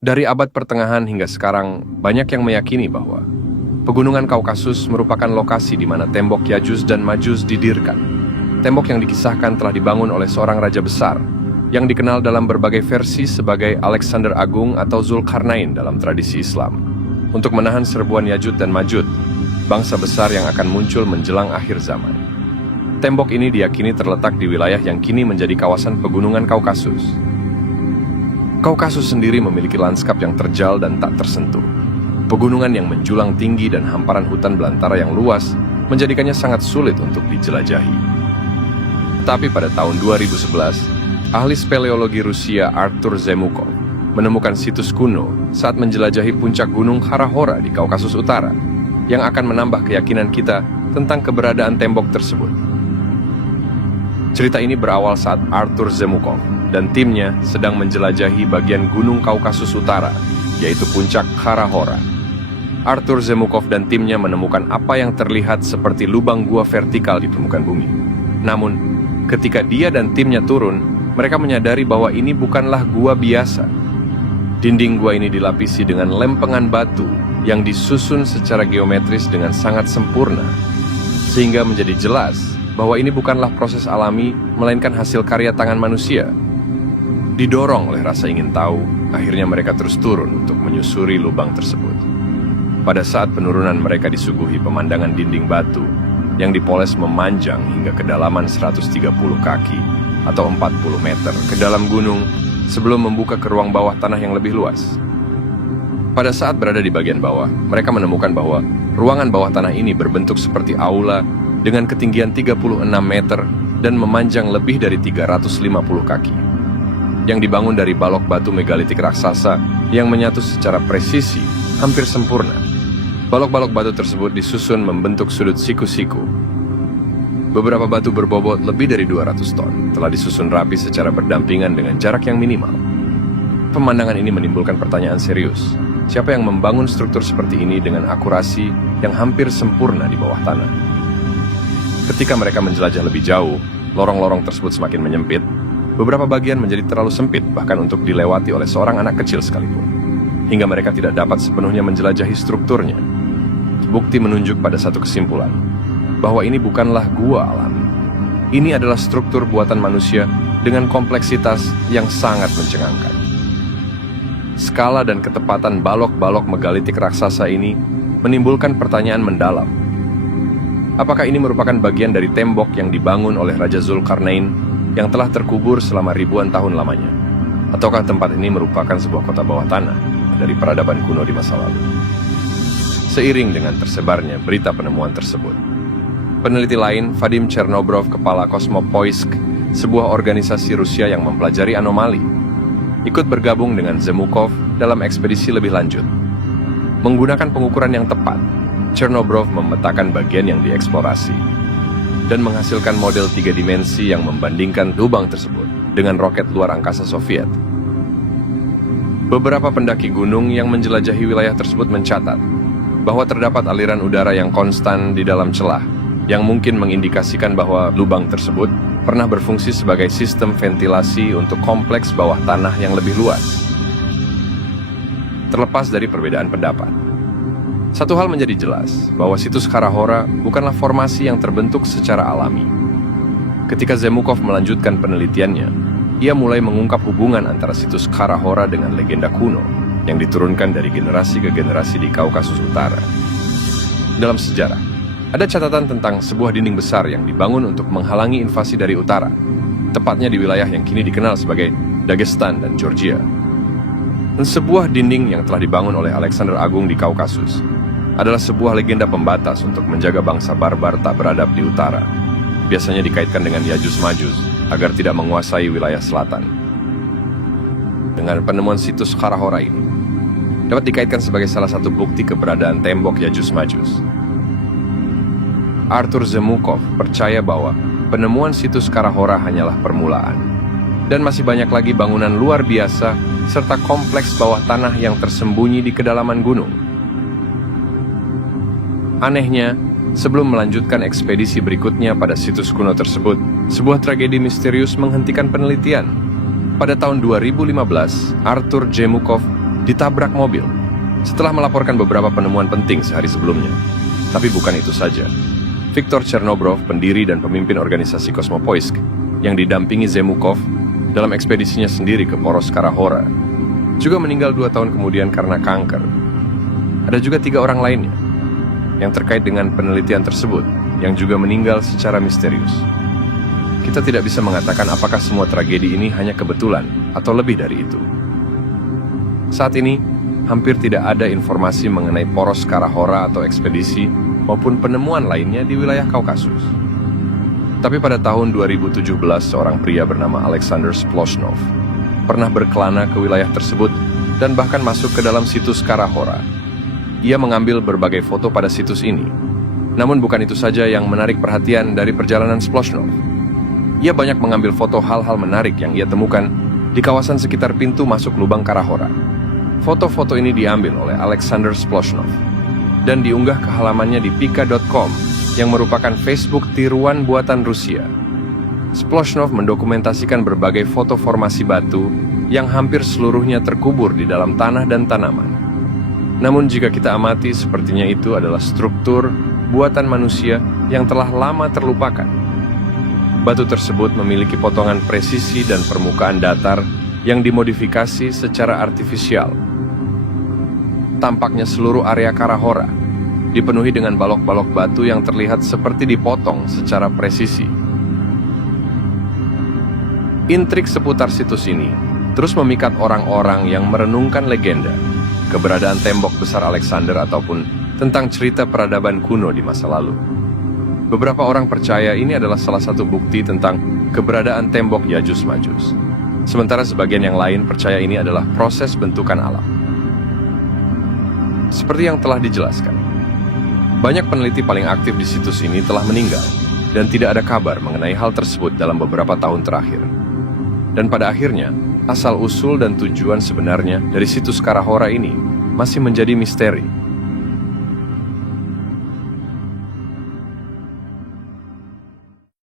Dari abad pertengahan hingga sekarang, banyak yang meyakini bahwa Pegunungan Kaukasus merupakan lokasi di mana tembok Yajus dan Majus didirikan. Tembok yang dikisahkan telah dibangun oleh seorang raja besar, yang dikenal dalam berbagai versi sebagai Alexander Agung atau Zulkarnain dalam tradisi Islam, untuk menahan serbuan Yajud dan Majud, bangsa besar yang akan muncul menjelang akhir zaman. Tembok ini diyakini terletak di wilayah yang kini menjadi kawasan Pegunungan Kaukasus. Kaukasus sendiri memiliki lanskap yang terjal dan tak tersentuh. Pegunungan yang menjulang tinggi dan hamparan hutan belantara yang luas menjadikannya sangat sulit untuk dijelajahi. Tapi pada tahun 2011, ahli speleologi Rusia Artur Zemukov menemukan situs kuno saat menjelajahi puncak gunung Kara-Hora di Kaukasus Utara, yang akan menambah keyakinan kita tentang keberadaan tembok tersebut. Cerita ini berawal saat Artur Zemukov dan timnya sedang menjelajahi bagian gunung Kaukasus Utara, yaitu puncak Kara-Hora. Artur Zemukov dan timnya menemukan apa yang terlihat seperti lubang gua vertikal di permukaan bumi. Namun, ketika dia dan timnya turun, mereka menyadari bahwa ini bukanlah gua biasa. Dinding gua ini dilapisi dengan lempengan batu yang disusun secara geometris dengan sangat sempurna, sehingga menjadi jelas bahwa ini bukanlah proses alami, melainkan hasil karya tangan manusia. Didorong oleh rasa ingin tahu, akhirnya mereka terus turun untuk menyusuri lubang tersebut. Pada saat penurunan, mereka disuguhi pemandangan dinding batu yang dipoles memanjang hingga kedalaman 130 kaki atau 40 meter ke dalam gunung sebelum membuka ke ruang bawah tanah yang lebih luas. Pada saat berada di bagian bawah, mereka menemukan bahwa ruangan bawah tanah ini berbentuk seperti aula dengan ketinggian 36 meter dan memanjang lebih dari 350 kaki, yang dibangun dari balok batu megalitik raksasa yang menyatu secara presisi, hampir sempurna. Balok-balok batu tersebut disusun membentuk sudut siku-siku. Beberapa batu berbobot lebih dari 200 ton telah disusun rapi secara berdampingan dengan jarak yang minimal. Pemandangan ini menimbulkan pertanyaan serius. Siapa yang membangun struktur seperti ini dengan akurasi yang hampir sempurna di bawah tanah? Ketika mereka menjelajah lebih jauh, lorong-lorong tersebut semakin menyempit. Beberapa bagian menjadi terlalu sempit bahkan untuk dilewati oleh seorang anak kecil sekalipun, hingga mereka tidak dapat sepenuhnya menjelajahi strukturnya. Bukti menunjuk pada satu kesimpulan, bahwa ini bukanlah gua alami. Ini adalah struktur buatan manusia dengan kompleksitas yang sangat mencengangkan. Skala dan ketepatan balok-balok megalitik raksasa ini menimbulkan pertanyaan mendalam. Apakah ini merupakan bagian dari tembok yang dibangun oleh Raja Zulkarnain yang telah terkubur selama ribuan tahun lamanya? Ataukah tempat ini merupakan sebuah kota bawah tanah dari peradaban kuno di masa lalu? Seiring dengan tersebarnya berita penemuan tersebut, peneliti lain, Vadim Chernobrov, kepala Kosmopoisk, sebuah organisasi Rusia yang mempelajari anomali, ikut bergabung dengan Zemukov dalam ekspedisi lebih lanjut. Menggunakan pengukuran yang tepat, Chernobrov memetakan bagian yang dieksplorasi dan menghasilkan model 3 dimensi yang membandingkan lubang tersebut dengan roket luar angkasa Soviet. Beberapa pendaki gunung yang menjelajahi wilayah tersebut mencatat bahwa terdapat aliran udara yang konstan di dalam celah, yang mungkin mengindikasikan bahwa lubang tersebut pernah berfungsi sebagai sistem ventilasi untuk kompleks bawah tanah yang lebih luas. Terlepas dari perbedaan pendapat, satu hal menjadi jelas, bahwa situs Kara-Hora bukanlah formasi yang terbentuk secara alami. Ketika Zemukov melanjutkan penelitiannya, ia mulai mengungkap hubungan antara situs Kara-Hora dengan legenda kuno yang diturunkan dari generasi ke generasi di Kaukasus Utara. Dalam sejarah, ada catatan tentang sebuah dinding besar yang dibangun untuk menghalangi invasi dari utara, tepatnya di wilayah yang kini dikenal sebagai Dagestan dan Georgia. Dan sebuah dinding yang telah dibangun oleh Alexander Agung di Kaukasus adalah sebuah legenda pembatas untuk menjaga bangsa barbar tak beradab di utara, biasanya dikaitkan dengan Yajus Majus agar tidak menguasai wilayah selatan. Dengan penemuan situs Kara-Hora ini dapat dikaitkan sebagai salah satu bukti keberadaan tembok Yajus Majus. Artur Zemukov percaya bahwa penemuan situs Kara-Hora hanyalah permulaan, dan masih banyak lagi bangunan luar biasa serta kompleks bawah tanah yang tersembunyi di kedalaman gunung. Anehnya, sebelum melanjutkan ekspedisi berikutnya pada situs kuno tersebut, sebuah tragedi misterius menghentikan penelitian. Pada tahun 2015, Artur Zemukov ditabrak mobil setelah melaporkan beberapa penemuan penting sehari sebelumnya. Tapi bukan itu saja. Viktor Chernobrov, pendiri dan pemimpin organisasi Kosmopoisk, yang didampingi Zemukov dalam ekspedisinya sendiri ke poros Kara-Hora, juga meninggal 2 tahun kemudian karena kanker. Ada juga 3 orang lainnya yang terkait dengan penelitian tersebut, yang juga meninggal secara misterius. Kita tidak bisa mengatakan apakah semua tragedi ini hanya kebetulan atau lebih dari itu. Saat ini, hampir tidak ada informasi mengenai poros Kara-Hora atau ekspedisi maupun penemuan lainnya di wilayah Kaukasus. Tapi pada tahun 2017, seorang pria bernama Alexander Sploshnov pernah berkelana ke wilayah tersebut dan bahkan masuk ke dalam situs Kara-Hora. Ia mengambil berbagai foto pada situs ini. Namun bukan itu saja yang menarik perhatian dari perjalanan Sploshnov. Ia banyak mengambil foto hal-hal menarik yang ia temukan di kawasan sekitar pintu masuk lubang Kara-Hora. Foto-foto ini diambil oleh Alexander Sploshnov dan diunggah ke halamannya di pika.com yang merupakan Facebook tiruan buatan Rusia. Sploshnov mendokumentasikan berbagai foto formasi batu yang hampir seluruhnya terkubur di dalam tanah dan tanaman. Namun jika kita amati, sepertinya itu adalah struktur buatan manusia yang telah lama terlupakan. Batu tersebut memiliki potongan presisi dan permukaan datar yang dimodifikasi secara artifisial. Tampaknya seluruh area Kara-Hora dipenuhi dengan balok-balok batu yang terlihat seperti dipotong secara presisi. Intrik seputar situs ini terus memikat orang-orang yang merenungkan legenda, keberadaan tembok besar Alexander ataupun tentang cerita peradaban kuno di masa lalu. Beberapa orang percaya ini adalah salah satu bukti tentang keberadaan tembok Yajus-Majus. Sementara sebagian yang lain percaya ini adalah proses bentukan alam. Seperti yang telah dijelaskan, banyak peneliti paling aktif di situs ini telah meninggal dan tidak ada kabar mengenai hal tersebut dalam beberapa tahun terakhir. Dan pada akhirnya, asal-usul dan tujuan sebenarnya dari situs Kara-Hora ini masih menjadi misteri.